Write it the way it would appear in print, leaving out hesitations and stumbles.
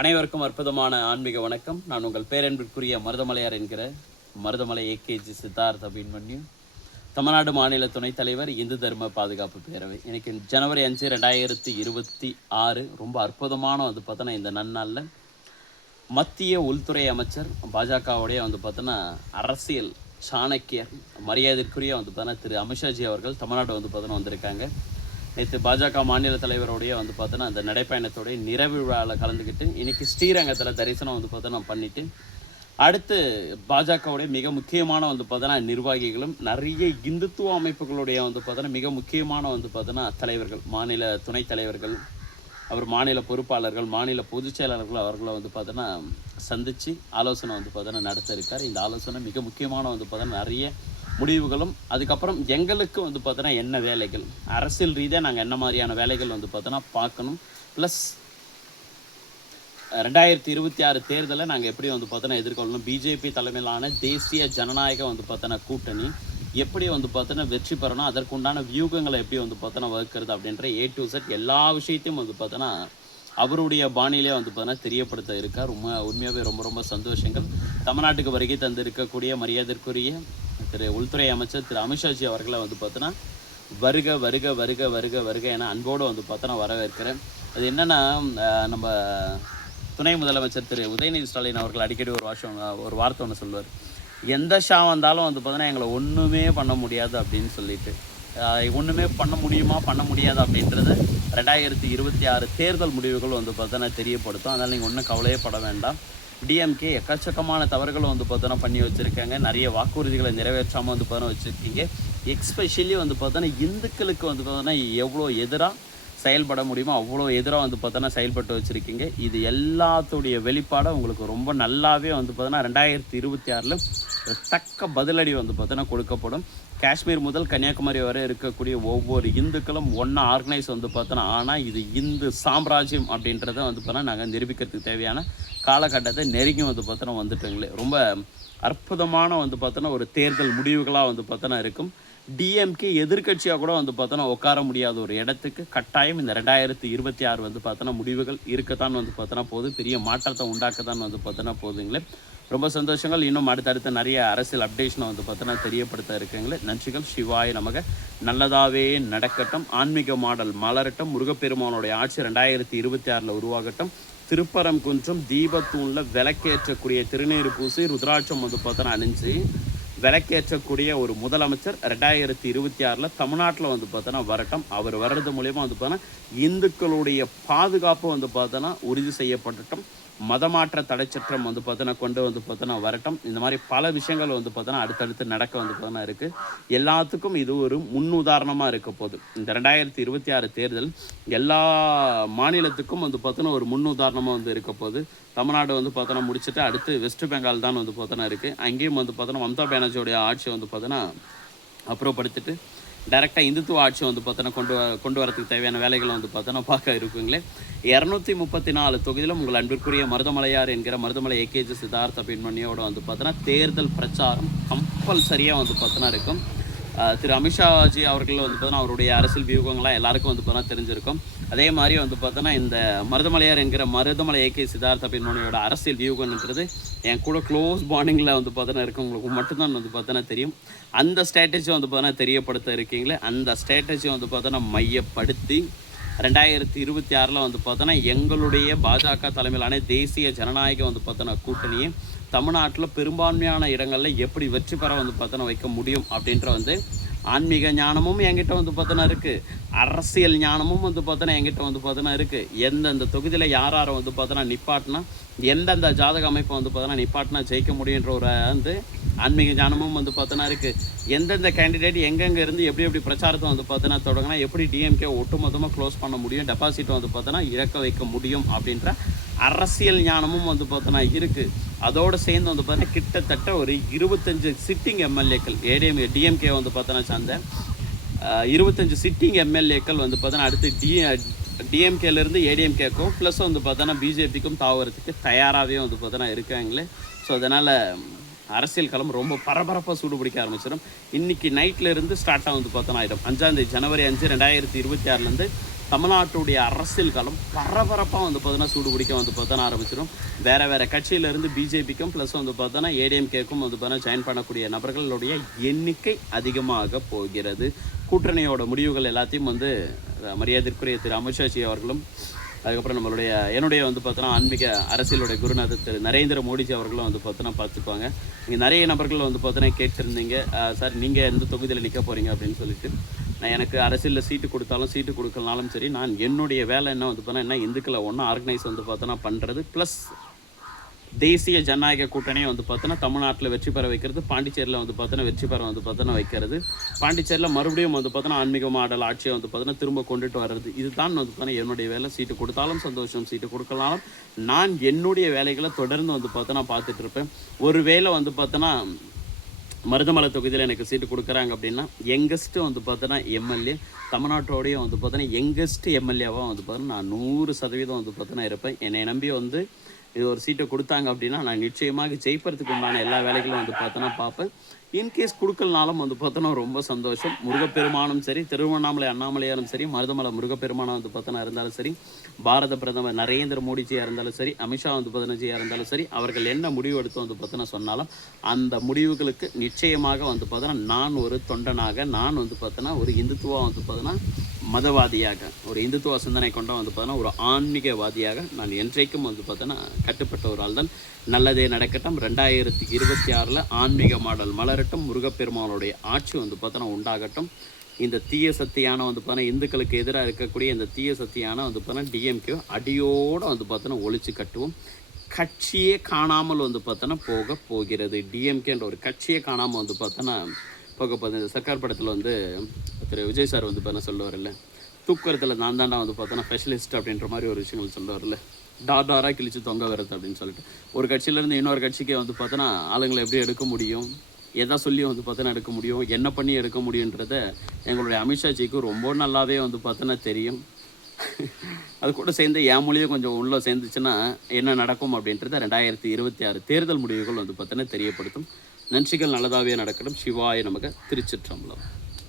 அனைவருக்கும் அற்புதமான ஆன்மீக வணக்கம். நான் உங்கள் பேரன்பிற்குரிய மருதமலையார் என்கிற மருதமலை ஏகேஜி சித்தார்த் அபிமன்யு, தமிழ்நாடு மாநில துணைத் தலைவர், இந்து தர்ம பாதுகாப்பு பேரவை. எனக்கு ஜனவரி 5, 2026 ரொம்ப அற்புதமான பார்த்தோன்னா இந்த நன்னாளில் மத்திய உள்துறை அமைச்சர் பாஜகவுடைய பார்த்தோன்னா அரசியல் சாணக்கியர் மரியாதைக்குரிய பார்த்தோன்னா திரு அமித்ஷாஜி அவர்கள் தமிழ்நாடு பார்த்தோன்னா வந்திருக்காங்க. நேற்று பாஜக மாநில தலைவருடைய பார்த்தோன்னா அந்த நடைப்பயணத்தோடைய நிறைவு விழாவில் கலந்துக்கிட்டு இன்றைக்கி ஸ்ரீரங்கத்தில் தரிசனம் பார்த்தோன்னா பண்ணிவிட்டு அடுத்து பாஜகவுடைய மிக முக்கியமான பார்த்தோன்னா நிர்வாகிகளும் நிறைய இந்துத்துவ அமைப்புகளுடைய பார்த்தோன்னா மிக முக்கியமான பார்த்தோன்னா தலைவர்கள், மாநில துணைத் தலைவர்கள், அவர் மாநில பொறுப்பாளர்கள், மாநில பொதுச் செயலாளர்கள் அவர்களை பார்த்தோன்னா சந்தித்து ஆலோசனை பார்த்தோன்னா நடத்த இருக்கார். இந்த ஆலோசனை மிக முக்கியமான பார்த்தோன்னா நிறைய முடிவுகளும், அதுக்கப்புறம் எங்களுக்கு பார்த்தோன்னா என்ன வேலைகள், அரசியல் ரீதியாக நாங்கள் என்ன மாதிரியான வேலைகள் பார்த்தோன்னா பார்க்கணும், ப்ளஸ் 2026 தேர்தலை நாங்கள் எப்படி பார்த்தோன்னா எதிர்கொள்ளணும், பிஜேபி தலைமையிலான தேசிய ஜனநாயக பார்த்தோன்னா கூட்டணி எப்படி பார்த்தோன்னா வெற்றி பெறணும், அதற்குண்டான வியூகங்களை எப்படி பார்த்தோன்னா வகுக்கிறது அப்படின்ற A to Z எல்லா விஷயத்தையும் பார்த்தோன்னா அவருடைய பாணியிலே பார்த்தோன்னா தெரியப்படுத்த இருக்கார். உண்மையாகவே ரொம்ப ரொம்ப சந்தோஷங்கள். தமிழ்நாட்டுக்கு வருகை தந்திருக்கக்கூடிய மரியாதைக்குரிய திரு உள்துறை அமைச்சர் திரு அமித்ஷாஜி அவர்களை பார்த்தோன்னா வருக வருக வருக வருக வருக என அன்போடு பார்த்தோன்னா வரவேற்கிறேன். அது என்னென்னா, நம்ம துணை முதலமைச்சர் திரு உதயநிதி ஸ்டாலின் அவர்கள் அடிக்கடி ஒரு வார்த்தை ஒன்று சொல்லுவார், எந்த ஷா வந்தாலும் பார்த்தோன்னா எங்களை ஒன்றுமே பண்ண முடியாது அப்படின்னு சொல்லிட்டு, ஒன்றுமே பண்ண முடியுமா பண்ண முடியாது அப்படின்றத 2026 தேர்தல் முடிவுகள் பார்த்தோன்னா தெரியப்படுத்தும். அதனால் நீங்கள் ஒன்றும் கவலையே பட வேண்டாம். டிஎம்கே எக்கச்சக்கமான தவறுகளும் பார்த்தோன்னா பண்ணி வச்சுருக்காங்க, நிறைய வாக்குறுதிகளை நிறைவேற்றாமல் பார்த்தோன்னா வச்சுருக்கீங்க. எக்ஸ்பெஷலி பார்த்தோன்னா இந்துக்களுக்கு பார்த்தோன்னா எவ்வளோ எதிராக செயல்பட முடியுமோ அவ்வளோ எதிராக பார்த்தோன்னா செயல்பட்டு வச்சுருக்கீங்க. இது எல்லாத்துடைய வெளிப்பாடை உங்களுக்கு ரொம்ப நல்லாவே பார்த்தோன்னா 2026 தக்க பதிலடி பார்த்தோன்னா கொடுக்கப்படும். காஷ்மீர் முதல் கன்னியாகுமரி வரை இருக்கக்கூடிய ஒவ்வொரு இந்துக்களும் ஒன்றா ஆர்கனைஸ் பார்த்தோன்னா, ஆனால் இது இந்து சாம்ராஜ்யம் அப்படின்றத பார்த்தோன்னா நாங்கள் நிரூபிக்கிறதுக்கு தேவையான காலகட்டத்தை நெருங்கி பார்த்தோன்னா வந்துட்டுங்களே. ரொம்ப அற்புதமான பார்த்தோன்னா ஒரு தேர்தல் முடிவுகளாக பார்த்தோன்னா இருக்கும். டிஎம்கே எதிர்கட்சியாக கூட பார்த்தோன்னா உட்கார முடியாத ஒரு இடத்துக்கு கட்டாயம் இந்த 2026 பார்த்தோன்னா முடிவுகள் இருக்கத்தான் பார்த்தோன்னா போகுது, பெரிய மாற்றத்தை உண்டாக்கத்தான் பார்த்தோன்னா போகுதுங்களே. ரொம்ப சந்தோஷங்கள். இன்னும் அடுத்தடுத்த நிறைய அரசியல் அப்டேஷனை பார்த்தோன்னா தெரியப்படுத்த இருக்குங்களே. நன்றிகள். சிவாய நமக. நல்லதாகவே நடக்கட்டும். ஆன்மீக மாடல் மலரட்டும். முருகப்பெருமானுடைய ஆட்சி 2026 உருவாகட்டும். திருப்பரங்குன்றம் தீபத்தூணில் விளக்கேற்றக்கூடிய திருநீறு பூசி ருத்ராட்சம் பார்த்தோன்னா அணிஞ்சு விளக்கேற்றக்கூடிய ஒரு முதலமைச்சர் 2026 தமிழ்நாட்டில் பார்த்தோன்னா வரட்டும். அவர் வர்றது மூலயமா பார்த்தோன்னா இந்துக்களுடைய பாதுகாப்பு பார்த்தோன்னா உறுதி செய்யப்படட்டும். மதமாற்ற தடைச்சட்டம் பார்த்தோன்னா கொண்டு பார்த்தோன்னா வரட்டும். இந்த மாதிரி பல விஷயங்கள் பார்த்தோன்னா அடுத்தடுத்து நடக்க பார்த்தோன்னா இருக்குது. எல்லாத்துக்கும் இது ஒரு முன்னுதாரணமாக இருக்க போகுது. இந்த 2026 தேர்தல் எல்லா மாநிலத்துக்கும் பார்த்தோன்னா ஒரு முன்னுதாரணமாக இருக்க போகுது. தமிழ்நாடு பார்த்தோன்னா முடிச்சுட்டு அடுத்து வெஸ்ட் பெங்கால் தான் பார்த்தோன்னா இருக்குது. அங்கேயும் பார்த்தோன்னா மம்தா பானர்ஜியோடைய ஆட்சி பார்த்தோன்னா அப்புறப்படுத்திட்டு டைரெக்டாக இந்துத்துவ ஆட்சி பார்த்தோன்னா கொண்டு வரதுக்கு தேவையான வேலைகளை பார்த்தோன்னா பார்க்க இருக்குங்களே. 234 தொகுதியிலும் உங்கள் அன்பிற்குரிய மருதமலையார் என்கிற மருதமலை ஏகேஜி சித்தார்த் அபிமன்யோட பார்த்தோன்னா தேர்தல் பிரச்சாரம் கம்பல்சரியாக பார்த்தோன்னா இருக்கும். திரு அமித்ஷாஜி அவர்கள் பார்த்தோன்னா அவருடைய அரசியல் வியூகங்கள்லாம் எல்லாருக்கும் பார்த்தோன்னா தெரிஞ்சிருக்கும். அதே மாதிரி பார்த்தோன்னா இந்த மருதமலையார் என்கிற மருதமலை ஏகே சித்தார்த் அபிமன்யோட அரசியல் வியூகம்ன்றது என் கூட க்ளோஸ் பாண்டிங்கில் பார்த்தோன்னா இருக்கவங்களுக்கு மட்டும்தான் பார்த்தோன்னா தெரியும். அந்த ஸ்ட்ராட்டஜி பார்த்தோன்னா தெரியப்படுத்த இருக்கீங்களே. அந்த ஸ்ட்ராட்டஜி பார்த்தோன்னா மையப்படுத்தி 2026 பார்த்தோன்னா எங்களுடைய பாஜக தலைமையிலான தேசிய ஜனநாயக பார்த்தோன்னா கூட்டணியை தமிழ்நாட்டில் பெரும்பான்மையான இடங்களில் எப்படி வெற்றி பெற பார்த்தோன்னா வைக்க முடியும் அப்படின்ற ஆன்மீக ஞானமும் என்கிட்ட பார்த்தோன்னா இருக்குது, அரசியல் ஞானமும் பார்த்தோன்னா என்கிட்ட பார்த்தோன்னா இருக்குது. எந்தெந்த தொகுதியில் யார் யாரை பார்த்தோன்னா நிப்பாட்டினா, எந்தெந்த ஜாதக அமைப்பை பார்த்தோன்னா நிப்பாட்டினா ஜெயிக்க முடியுன்ற ஒரு ஆன்மீக ஞானமும் பார்த்தோன்னா இருக்குது. எந்தெந்த கேண்டிடேட் எங்கெங்கே இருந்து எப்படி பிரச்சாரத்தை பார்த்தோன்னா தொடங்கினா எப்படி டிஎம்கே ஒட்டுமொத்தமாக க்ளோஸ் பண்ண முடியும், டெபாசிட்டை பார்த்தோன்னா இறக்க வைக்க முடியும் அப்படின்ற அரசியல் ஞானமும் பார்த்தோன்னா இருக்குது. அதோடு சேர்ந்து பார்த்தோன்னா கிட்டத்தட்ட ஒரு 25 சிட்டிங் எம்எல்ஏக்கள் டிஎம்கே பார்த்தோன்னா சார்ந்த 25 சிட்டிங் எம்எல்ஏக்கள் பார்த்தோன்னா அடுத்து டிஎம்கேலேருந்து ஏடிஎம்கேக்கும் ப்ளஸ் பார்த்தோன்னா பிஜேபிக்கும் தாவறதுக்கு தயாராகவே பார்த்தோன்னா இருக்காங்களே. ஸோ அதனால் அரசியல் களம் ரொம்ப பரபரப்பாக சூடுபிடிக்க ஆரம்பிச்சிடும். இன்றைக்கி நைட்டில் இருந்து ஸ்டார்ட் ஆகுது பார்த்தோன்னா ஆகிடும். 5 ஜனவரி 5, 2026 தமிழ்நாட்டுடைய அரசியல் காலம் பரபரப்பாக வந்து பார்த்தோன்னா சூடு பிடிக்க வந்து பார்த்தோன்னா ஆரம்பிச்சிடும். வேறு கட்சியிலேருந்து பிஜேபிக்கும் ப்ளஸ் வந்து பார்த்தோன்னா ஏடிஎம்கேக்கும் வந்து பார்த்தோன்னா ஜாயின் பண்ணக்கூடிய நபர்களுடைய எண்ணிக்கை அதிகமாக போகிறது. கூட்டணியோட முடிவுகள் எல்லாத்தையும் வந்து மரியாதைக்குரிய திரு அமித்ஷாஜி அவர்களும் அதுக்கப்புறம் என்னுடைய வந்து பார்த்தோன்னா ஆன்மீக அரசியலுடைய குருநாதர் திரு நரேந்திர மோடிஜி அவர்களும் வந்து பார்த்தோன்னா பார்த்துக்குவாங்க. நீங்கள் நிறைய நபர்கள் வந்து பார்த்தோன்னா கேட்டிருந்தீங்க, சார் நீங்கள் எந்த தொகுதியில் நிற்க போகிறீங்க அப்படின்னு சொல்லிட்டு. நான் எனக்கு அரசியலில் சீட்டு கொடுத்தாலும் சீட்டு கொடுக்கலனாலும் சரி, நான் என்னுடைய வேலை என்ன வந்து பார்த்தோன்னா என்ன இந்துக்களை ஒன்றா ஆர்கனைஸ் வந்து பார்த்தோன்னா பண்ணுறது, ப்ளஸ் தேசிய ஜனநாயக கூட்டணியை வந்து பார்த்தோன்னா தமிழ்நாட்டில் வெற்றி பெற வைக்கிறது, பாண்டிச்சேரியில் வந்து பார்த்தோன்னா வெற்றி பெற வந்து பார்த்தோன்னா வைக்கிறது, பாண்டிச்சேரியில் மறுபடியும் வந்து பார்த்தோன்னா ஆன்மீக மாடல் ஆட்சியை வந்து பார்த்தோன்னா திரும்ப கொண்டுட்டு வர்றது. இதுதான் வந்து பார்த்தோன்னா என்னுடைய வேலை. சீட்டு கொடுத்தாலும் சந்தோஷம், சீட்டு கொடுக்கலாலும் நான் என்னுடைய வேலைகளை தொடர்ந்து வந்து பார்த்தோன்னா பார்த்துட்டு இருப்பேன். ஒரு வேளை வந்து பார்த்தோன்னா மருதமலை தொகுதியில் எனக்கு சீட்டு கொடுக்குறாங்க அப்படின்னா யங்கஸ்ட்டு வந்து பார்த்தோன்னா எம்எல்ஏ தமிழ்நாட்டோடையும் வந்து பார்த்தோன்னா யங்கஸ்ட்டு எம்எல்ஏவாக வந்து பார்த்தோன்னா நான் 100% வந்து பார்த்தோன்னா இருப்பேன். என்னை நம்பி வந்து இது ஒரு சீட்டை கொடுத்தாங்க அப்படின்னா நான் நிச்சயமாக ஜெயிப்பறதுக்கு உண்டான எல்லா வேலைகளும் வந்து பார்த்தோன்னா பார்ப்பேன். இன்கேஸ் கொடுக்கலனாலும் வந்து பார்த்தோன்னா ரொம்ப சந்தோஷம். முருகப்பெருமானும் சரி, திருவண்ணாமலை அண்ணாமலையாரும் சரி, மருதமலை முருகப்பெருமானம் வந்து பார்த்தோன்னா இருந்தாலும் சரி, பாரத பிரதமர் நரேந்திர மோடிஜியாக இருந்தாலும் சரி, அமித்ஷா வந்து பதினஞ்சியாக இருந்தாலும் சரி, அவர்கள் என்ன முடிவு எடுத்து வந்து பார்த்தோன்னா சொன்னாலும் அந்த முடிவுகளுக்கு நிச்சயமாக வந்து பார்த்தோன்னா நான் ஒரு தொண்டனாக, நான் வந்து பார்த்தோன்னா ஒரு இந்துத்துவா வந்து பார்த்தோன்னா மதவாதியாக, ஒரு இந்துத்துவ சிந்தனை கொண்ட வந்து பார்த்தோன்னா ஒரு ஆன்மீகவாதியாக நான் என்றைக்கும் வந்து பார்த்தோன்னா கட்டுப்பட்ட ஒரு ஆள் தான். நல்லதே நடக்கட்டும். 2026 ஆன்மீக மாடல் மலரட்டும். முருகப்பெருமானுடைய ஆட்சி வந்து பார்த்தோன்னா உண்டாகட்டும். இந்த தீய சக்தியான வந்து பார்த்தோன்னா இந்துக்களுக்கு எதிராக இருக்கக்கூடிய இந்த தீய சக்தியான வந்து பார்த்தோன்னா டிஎம்கே அடியோடு வந்து பார்த்தோன்னா ஒழிச்சு கட்டுவோம். கட்சியே காணாமல் வந்து பார்த்தோன்னா போக போகிறது. டிஎம்கேன்ற ஒரு கட்சியே காணாமல் வந்து பார்த்தோன்னா போக போகுது. இந்த சர்க்கார் படத்தில் வந்து திரு விஜய் சார் வந்து பார்த்தா சொல்லுவார்ல, தூக்குறதுல நான் தாண்டா வந்து பார்த்தோன்னா ஸ்பெஷலிஸ்ட் அப்படின்ற மாதிரி ஒரு விஷயங்கள் சொல்லுவார்ல, டாராக கிழிச்சு தொங்க வருது அப்படின்னு சொல்லிட்டு. ஒரு கட்சியிலேருந்து இன்னொரு கட்சிக்கு வந்து பார்த்தோன்னா ஆளுங்களை எப்படி எடுக்க முடியும், எதை சொல்லி வந்து பார்த்தோன்னா எடுக்க முடியும், என்ன பண்ணி எடுக்க முடியுன்றத எங்களுடைய அமித்ஷாஜிக்கு ரொம்ப நல்லாவே வந்து பார்த்தோன்னா தெரியும். அது கூட சேர்ந்து என் மொழியும் கொஞ்சம் உள்ளே சேர்ந்துச்சுன்னா என்ன நடக்கும் அப்படின்றத 2026 தேர்தல் முடிவுகள் வந்து பார்த்தோன்னா தெரியப்படுத்தும். நன்றிகள் நல்லதாகவே நடக்கட்டும். சிவாய நமக. திருச்சிற்றம்பலம்.